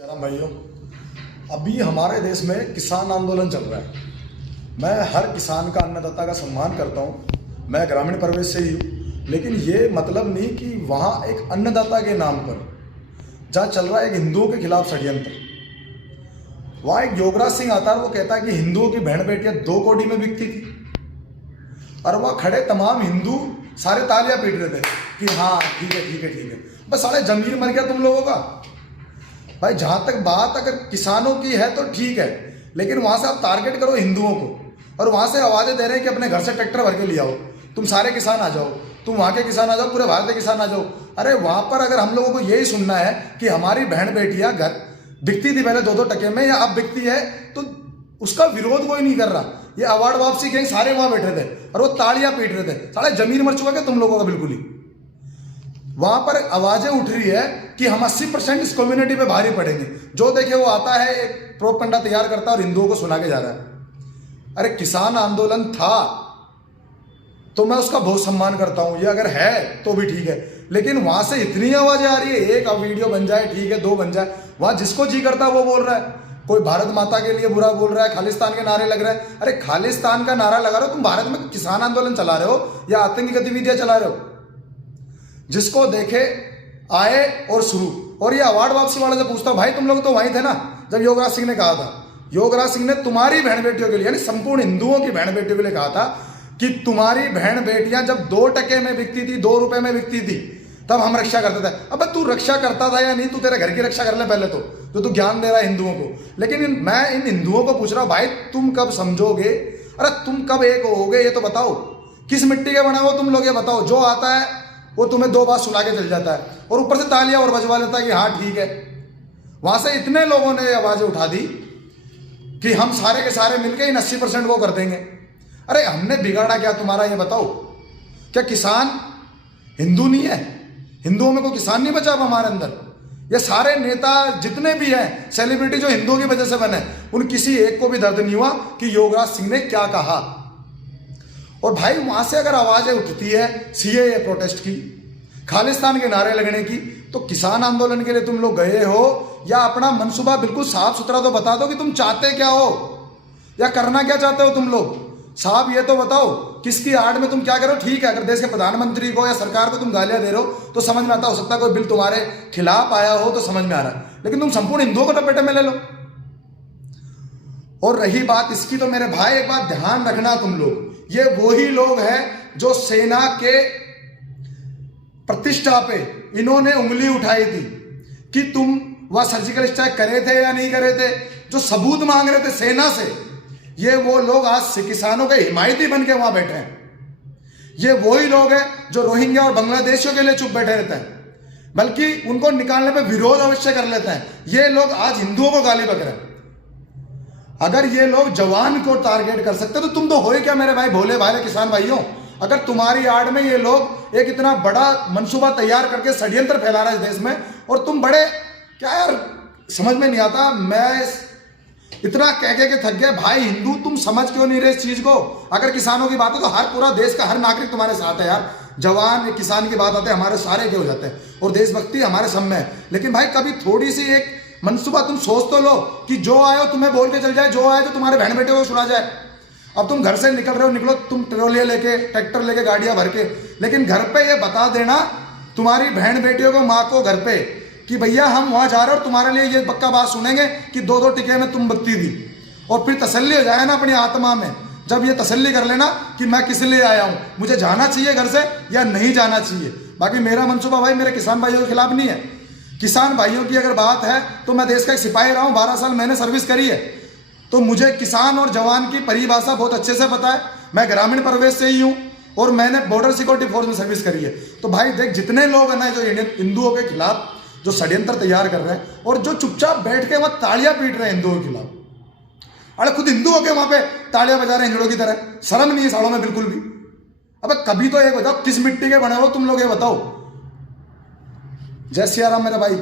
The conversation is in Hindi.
राम भाइयों, अभी हमारे देश में किसान आंदोलन चल रहा है। मैं हर किसान का, अन्नदाता का सम्मान करता हूँ। मैं ग्रामीण परिवेश से ही हूँ, लेकिन ये मतलब नहीं कि वहाँ एक अन्नदाता के नाम पर जहाँ चल रहा है एक हिंदुओं के खिलाफ षड्यंत्र, वहाँ एक योगराज सिंह आता है, वो कहता है कि हिंदुओं की बहन बेटियां 2 कौड़ी में बिकती थी, और वह खड़े तमाम हिंदू सारे तालियां पीट रहे थे कि हाँ ठीक है ठीक है ठीक है। बस साले जमीर मर गया तुम लोगों का। भाई जहां तक बात अगर किसानों की है तो ठीक है, लेकिन वहां से आप टारगेट करो हिंदुओं को, और वहां से आवाजें दे रहे हैं कि अपने घर से ट्रैक्टर भर के ले आओ, तुम सारे किसान आ जाओ, तुम वहां के किसान आ जाओ, पूरे भारत के किसान आ जाओ। अरे वहां पर अगर हम लोगों को यही सुनना है कि हमारी बहन बेटियां घर बिकती थी पहले 2-2 टके में या अब बिकती है, तो उसका विरोध कोई नहीं कर रहा। ये अवार्ड वापसी कहीं सारे वहां बैठे थे और वो तालियां पीट रहे थे। साले जमीन मर चुका क्या तुम लोगों का? बिल्कुल ही। वहां पर आवाजें उठ रही है कि हम 80% इस कम्युनिटी पे भारी पड़ेंगे। जो देखे वो आता है, एक प्रोपेगेंडा तैयार करता है और हिंदुओं को सुना के जा रहा है। अरे किसान आंदोलन था तो मैं उसका बहुत सम्मान करता हूं, ये अगर है तो भी ठीक है, लेकिन वहां से इतनी आवाजें आ रही है, एक वीडियो बन जाए ठीक है, 2 बन जाए, वहां जिसको जी करता है वो बोल रहा है। कोई भारत माता के लिए बुरा बोल रहा है, खालिस्तान के नारे लग रहे हैं। अरे खालिस्तान का नारा लगा रहे हो तुम, भारत में किसान आंदोलन चला रहे हो या आतंकी गतिविधियां चला रहे हो? जिसको देखे आए और शुरू। और ये अवार्ड वापसी वाला जब पूछता हूं, भाई तुम लोग तो वहीं थे ना जब योगराज सिंह ने कहा था। योगराज सिंह ने तुम्हारी बहन बेटियों के लिए, यानी संपूर्ण हिंदुओं की बहन बेटियों के लिए कहा था कि तुम्हारी बहन बेटियां जब 2 टके में बिकती थी, 2 रुपए में बिकती थी, तब हम रक्षा करते थे। अब तू रक्षा करता था या नहीं, तू तेरे घर की रक्षा कर ले पहले तो, जो तू ज्ञान दे रहा है हिंदुओं को। लेकिन मैं इन हिंदुओं को पूछ रहा हूं, भाई तुम कब समझोगे? अरे तुम कब एक होगे ये तो बताओ। किस मिट्टी के बने हो तुम लोग, ये बताओ। जो आता है वो तुम्हें 2 बात सुना के चल जाता है और ऊपर से तालियां और बजवा लेता है कि हाँ ठीक है। वहां से इतने लोगों ने आवाजें उठा दी कि हम सारे के सारे मिलकर इन 80% को कर देंगे। अरे हमने बिगाड़ा क्या तुम्हारा, ये बताओ। क्या किसान हिंदू नहीं है? हिंदुओं में कोई किसान नहीं बचा अब हमारे अंदर? ये सारे नेता जितने भी हैं, सेलिब्रिटी जो हिंदुओं की वजह से बने, उन किसी एक को भी दर्द नहीं हुआ कि योगराज सिंह ने क्या कहा। और भाई वहां से अगर आवाजें उठती है सीएए प्रोटेस्ट की, खालिस्तान के नारे लगने की, तो किसान आंदोलन के लिए तुम लोग गए हो या अपना मनसूबा बिल्कुल साफ सुथरा तो बता दो कि तुम चाहते क्या हो या करना क्या चाहते हो तुम लोग। साहब ये तो बताओ किसकी आड़ में तुम क्या करो। ठीक है, अगर देश के प्रधानमंत्री को या सरकार को तुम गालियां दे रहे हो तो समझ में आता, हो सकता है कोई बिल तुम्हारे खिलाफ आया हो तो समझ में आ रहा है, लेकिन तुम संपूर्ण हिंदुओं को लपेटे में ले लो। और रही बात इसकी, तो मेरे भाई एक बात ध्यान रखना तुम लोग, ये वही लोग हैं जो सेना के प्रतिष्ठा पे इन्होंने उंगली उठाई थी कि तुम वह सर्जिकल स्ट्राइक करे थे या नहीं करे थे, जो सबूत मांग रहे थे सेना से। ये वो लोग आज से किसानों के हिमायती बन के वहां बैठे हैं। ये वही लोग हैं जो रोहिंग्या और बांग्लादेशियों के लिए चुप बैठे रहते हैं, बल्कि उनको निकालने पे विरोध अवश्य कर लेते हैं। ये लोग आज हिंदुओं को गाली बक रहे हैं। अगर ये लोग जवान को टारगेट कर सकते तो तुम तो हो ही क्या मेरे भाई, भोले भाले किसान भाइयों। अगर तुम्हारी आड़ में ये लोग एक इतना बड़ा मंसूबा तैयार करके षड्यंत्र फैला रहे हैं इस देश में, और तुम बड़े क्या यार, समझ में नहीं आता। मैं इतना कह के थक गया भाई, हिंदू तुम समझ क्यों नहीं रहे इस चीज को। अगर किसानों की बात है तो हर पूरा देश का हर नागरिक तुम्हारे साथ है यार। जवान किसान की बात आते हैं हमारे सारे के हो जाते हैं, और देशभक्ति हमारे सब में है। लेकिन भाई कभी थोड़ी सी एक मनसूबा तुम सोच तो लो कि जो आयो तुम्हें बोल के चल जाए, जो आए तो तुम्हारे बहन बेटे को सुना जाए। अब तुम घर से निकल रहे हो, निकलो तुम ट्रोलियां लेके, ट्रैक्टर लेके, गाड़ियां भर के, लेकिन घर पे ये बता देना तुम्हारी बहन बेटियों को, माँ को घर पे, कि भैया हम वहां जा रहे हो और तुम्हारे लिए ये पक्का बात सुनेंगे कि 2-2 टिके में तुम बकती थी। और फिर तसल्ली हो जाए ना अपनी आत्मा में, जब ये तसल्ली कर लेना कि मैं किस लिए आया हूं, मुझे जाना चाहिए घर से या नहीं जाना चाहिए। बाकी मेरा मनसूबा भाई मेरे किसान भाइयों के खिलाफ नहीं है। किसान भाइयों की अगर बात है तो मैं देश का एक सिपाही रहा हूं, 12 साल मैंने सर्विस करी है, तो मुझे किसान और जवान की परिभाषा बहुत अच्छे से पता है। मैं ग्रामीण परिवेश से ही हूं और मैंने बॉर्डर सिक्योरिटी फोर्स में सर्विस करी है। तो भाई देख, जितने लोग हैं ना जो हिंदुओं के खिलाफ जो षड्यंत्र तैयार कर रहे हैं और जो चुपचाप बैठ के वहां तालियां पीट रहे हैं हिंदुओं के खिलाफ, अरे खुद हिंदू होके वहां पे तालियां बजा रहे हैं हिंदुओं की तरह, शर्म नहीं है सालों में बिल्कुल भी। अब कभी तो ये बताओ किस मिट्टी के बने हो तुम लोग, ये बताओ। जय सिया राम मेरे भाई।